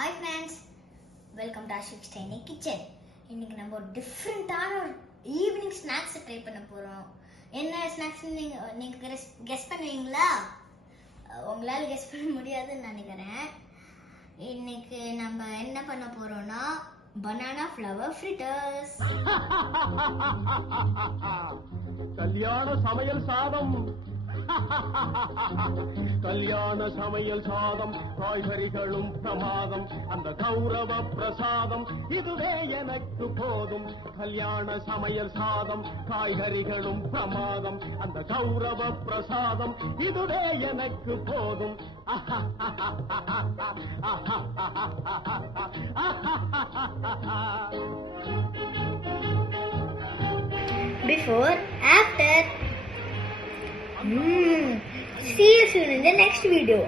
Hi friends, welcome to Ashik's Tiny Kitchen. இன்னைக்கு நம்ம ஒரு டிஃப்ரெண்டான ஒரு ஈவினிங் ஸ்நாக்ஸ் ட்ரை பண்ண போறோம். என்ன ஸ்நாக்ஸ் நீங்க கெஸ் பண்ணுவீங்களா? உங்களால கெஸ் பண்ண முடியாதுன்னு நினைக்கிறேன். இன்னைக்கு நம்ம என்ன பண்ண போறோம்னா பனானா ஃப்ளவர் ஃப்ரிட்டர்ஸ். கல்யாண சமையல் சாதம் கல்யாண சமையல் சாதம் காய்கறிகளும் பிரமாதம் அந்த கௌரவ பிரசாதம் இதுவே எனக்கு போதும் கல்யாண சமையல் சாதம் காய்கறிகளும் பிரமாதம் அந்த கௌரவ பிரசாதம் இதுவே எனக்கு போதும் Before, after. See you soon in the next video.